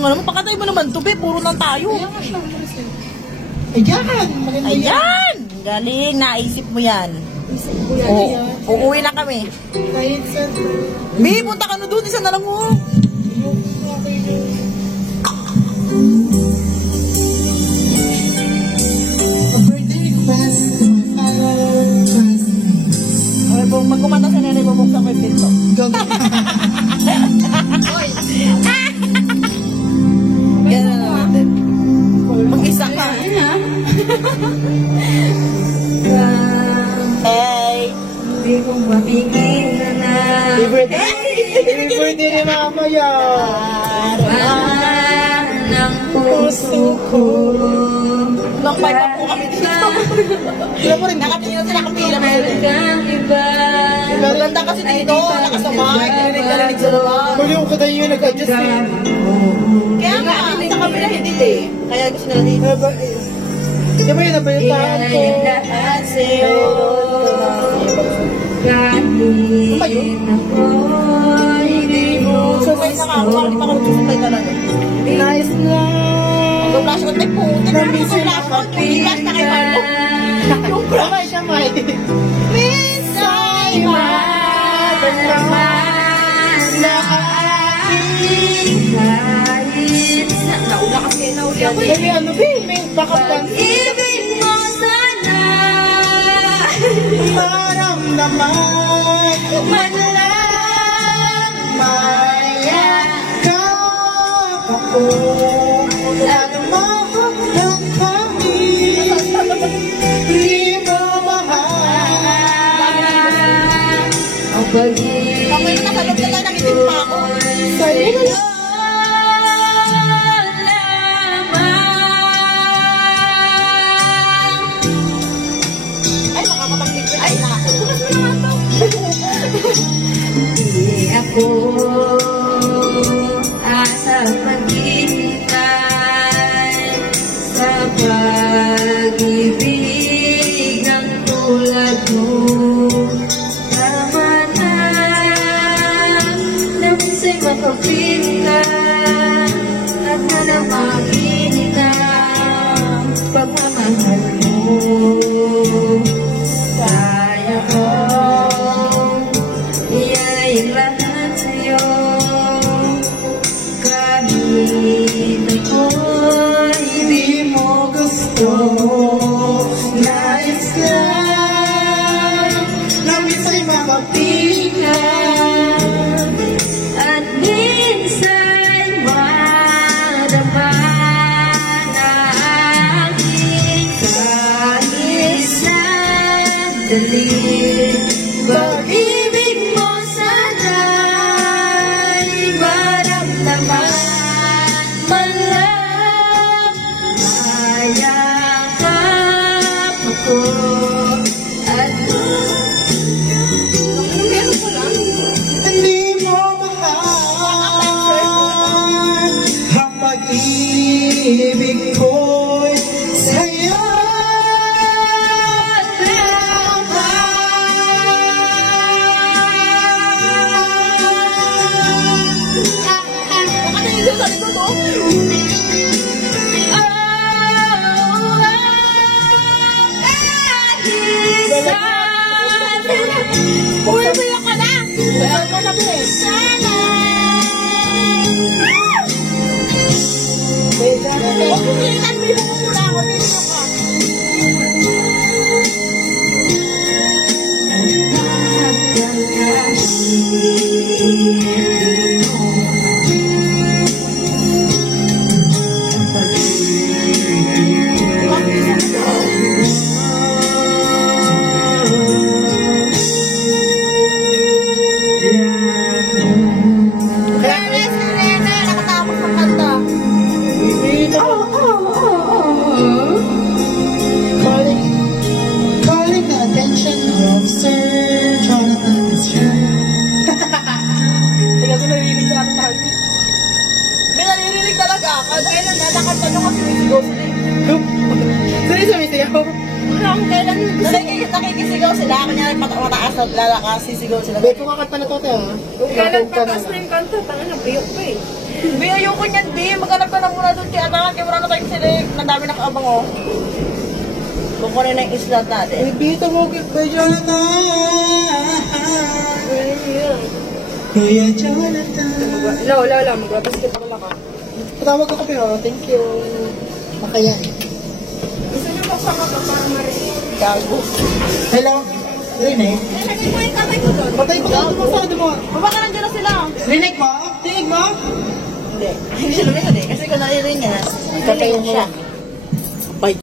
nga naman, pakatay mo naman to, be. Puro lang tayo. Ayan, maganda yan. Ayan! Galing, naisip mo yan. Uuwi na kami. Kahit sa... Be, punta ka na doon. Isa na lang mo. Okay, pag kumanta sa nere, bubuksan ko yung pinto. Gano'n na natin. Mag-isa ka. Hey! Hindi kong mapigilan na Happy birthday ni Mama yan. Mahal ng puso ko. Nakapay pa po kami dito. Sila po rin, nakapila sila, nakapila mo sila. Kang iba. Maganda kasi dito, nakasabay, kininig sa naman. Huli yung katay yun, nag-adjust eh. Kaya nga, sa kabila hindi eh. Kaya gusto nila dito. Di ba yun, nabalitahan ko? Iyain lahat sa'yo. Kahit ako hindi mo Sumay na nga ako, bakit pa kami susumay talaga? Nice na. Mag-flash out, may puti na mag-flash out. Yung flash na kay Marlo. Yung Samay siya, May. Minsan, naman na aking kahit sa nauna kasi nauli ako Baby, ano ba yun? May backup lang. Ibig mo sana Maramdaman man lang mayakap ako. Ano mo ang kami? Di mo mahal. ang pag-ibig Kamay na kalog na lang, nakitin pa ako. Sa'yo na lang. Ay, makakapag-picture na ako. Di ako asa paghihintay sa pag-ibig ng tulad mo. Tama na minsan makapit ka at nanamangin na pagmamahal mo. Kaya ko iyayin lahat sa'yo kahit ako'y Hindi mo gusto. Nais lang na minsan'y makapigan. at minsan madama na aking kahit sandali. Pag-ibig mo sana'y maramdaman man lang mayakap ako at Hindi mo mahal ang pag-ibig ko'y sa'yo. Ano yung sa likod mo? Umiyak ka na! Umiyak ka na, be. Huwag mo kinitan, be. Huwag mo muna ako. Umiyak ka. Kaya si Rene, nakatapos ng kanta. Calling the attention of Sir Jonathan Stern. Teka, may naririnig na ako tayo. May naririnig talaga. Kailan na, nakanta nyo kasi may sigaw sila. Sorry, sumisigaw. Kailan, nakikisigaw sila. Kanya mataas na lalakas, sisigaw sila. Babe, kumakat pa na to, te, ha? Kailan pa tapos na yung kanta? Tangan na, biyok pa eh. Bi, ayoko niyan, Bi. Maghanap ka na muna doon kaya atangan. Kaya wala na tayong silik. Ang dami nakaabang, oh. Kukunin na yung islat natin. Baby, tumugit ba, Jonathan? Kuya Jonathan. Wala. Mag-basket ako lang, Patawag ako pero, thank you. Makayan. Gusto niyo magsama ka para marinig. Gago. Hello? Rinig? Nalagay mo yung kamay ko doon. Patay pa ka masado mo. Baba ka nandiyan na sila. Rinig mo? Tinig mo? Hindi. Hindi sila rin, kasi kung narinig niya, katayin siya.